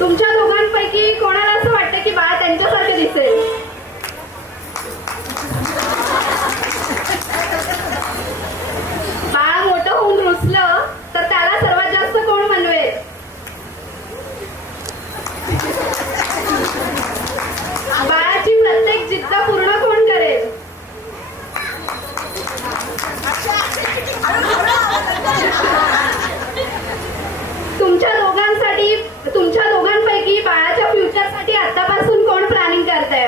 तुमच्या दोघांपैकी कोणाला असं वाटतं की बाळ त्यांच्यासारखे दिसेल? बाळ मोठं होऊन रुसलं तर त्याला सर्वात जास्त कोण म्हणवेल? बाळाची प्रत्येक जिद्द पूर्ण कोण करेल? तुमच्या दोघांपैकी बाळाच्या फ्युचरसाठी आतापासून कोण प्लॅनिंग करतंय?